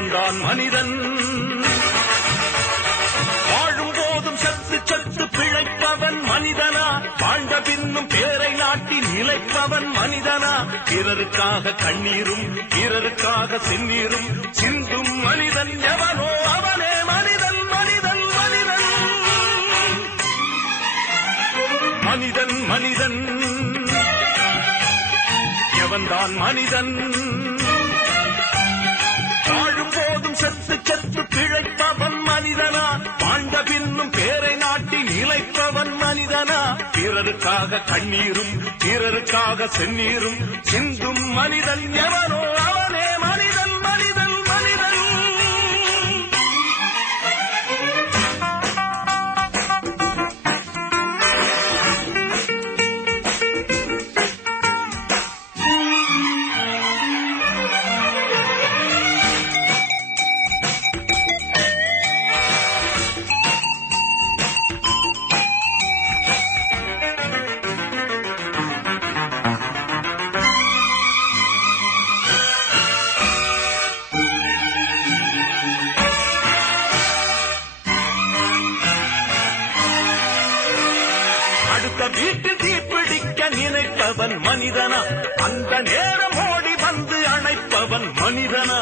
எவன்தான் மனிதன்? வாழும் போதும் சத்து சத்து பிழைப்பவன் மனிதனா? வாழ்ந்த பின்னும் பேரை நாட்டி நிலைப்பவன் மனிதனா? பிறருக்காக கண்ணீரும் பிறருக்காக செந்நீரும் சிந்தும் மனிதன் எவனோ அவனே மனிதன். மனிதன் மனிதன் மனிதன் மனிதன் எவன்தான் மனிதன்? வாழும் போதும் சத்து சத்து பிழைப்பவன் மனிதனா? வாழ்ந்த பின்னும் பேரை நாட்டி நிலைப்பவன் மனிதனா? பிறருக்காக கண்ணீரும் பிறருக்காக செந்நீரும் சிந்தும் மனிதன் எவனோ அவனே மனிதன். மனிதன் மனிதன் வீட்டில் தீப்பிடிக்க நினைப்பவன் மனிதனா? அந்த நேரம் ஓடி வந்து அணைப்பவன் மனிதனா?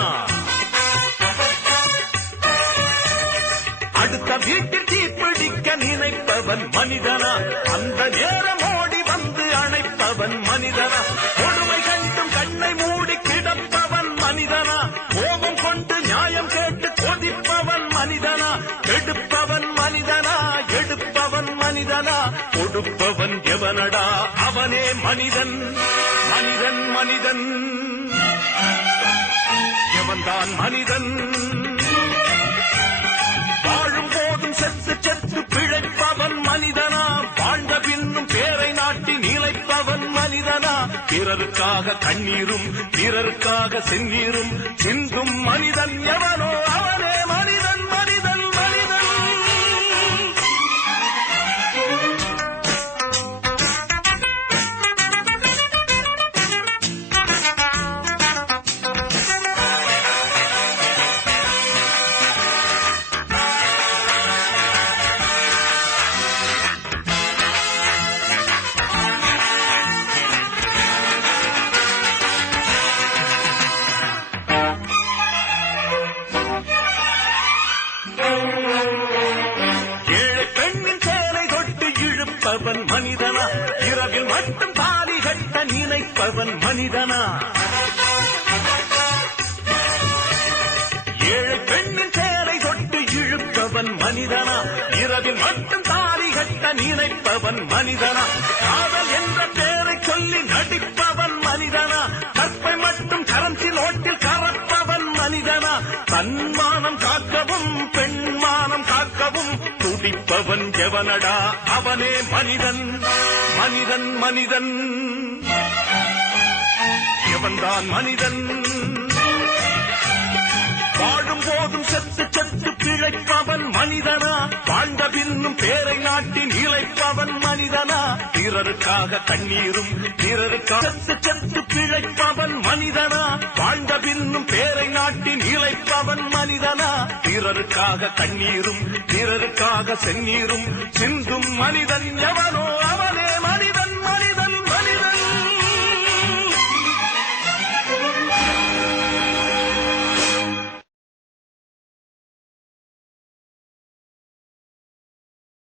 அடுத்த வீட்டில் தீப்பிடிக்க நினைப்பவன் மனிதனா? அந்த நேரம் ஓடி வந்து அணைப்பவன் மனிதனா? கொடுமை கண்டும் கண்ணை மூடி கிடப்பவன் மனிதனா? கோபம் கொண்டு நியாயம் கேட்டு கொதிப்பவன் மனிதனா? எடுப்பவன் மனிதனா? எடுப்பவன் மனிதனா? கொடுப்பவன் எவனடா? அவனே மனிதன். மனிதன் மனிதன் எவன்தான் மனிதன்? வாழும் போதும் செத்து செத்து பிழைப்பவன் மனிதனா? வாழ்ந்த பின்னும் பேரை நாட்டி நிலைப்பவன் மனிதனா? பிறருக்காக கண்ணீரும் பிறருக்காக செந்நீரும் சிந்தும் மனிதன் எவனோ அவனே மனிதன். மனிதன் மனிதன் பவன் மனிதனா? இரவில் மட்டும் தாலி கட்ட நினைப்பவன் மனிதனா? ஏழை பெண்ணின் சேரை தொட்டு இழுப்பவன் மனிதனா? இரவில் மட்டும் தாலி கட்ட நினைப்பவன் மனிதனா? காதல் என்ற பெயரை சொல்லி நடிப்பவன் மனிதனா? கற்பை மட்டும் கரன்சி நோட்டில் கறப்பவன் மனிதனா? தன்மானம் காக்கவும் பெண்மானம் காக்கவும் துடிப்பவன் எவனடா? அவனே மனிதன். மனிதன் மனிதன் எவன்தான் மனிதன்? வாழும் போதும் செத்து செத்து பிழைப்பவன் மனிதனா? வாழ்ந்த பின்னும் பேரை நாட்டி நிலைப்பவன் மனிதனா? பிறருக்காக கண்ணீரும் பிறருக்காக செத்து செத்து பிழைப்பவன் மனிதனா? வாழ்ந்த பின்னும் பேரை நாட்டி நிலைப்பவன் மனிதனா? பிறருக்காக கண்ணீரும் பிறருக்காக செந்நீரும் சிந்தும் மனிதன் எவனோ அவனே மனிதன்.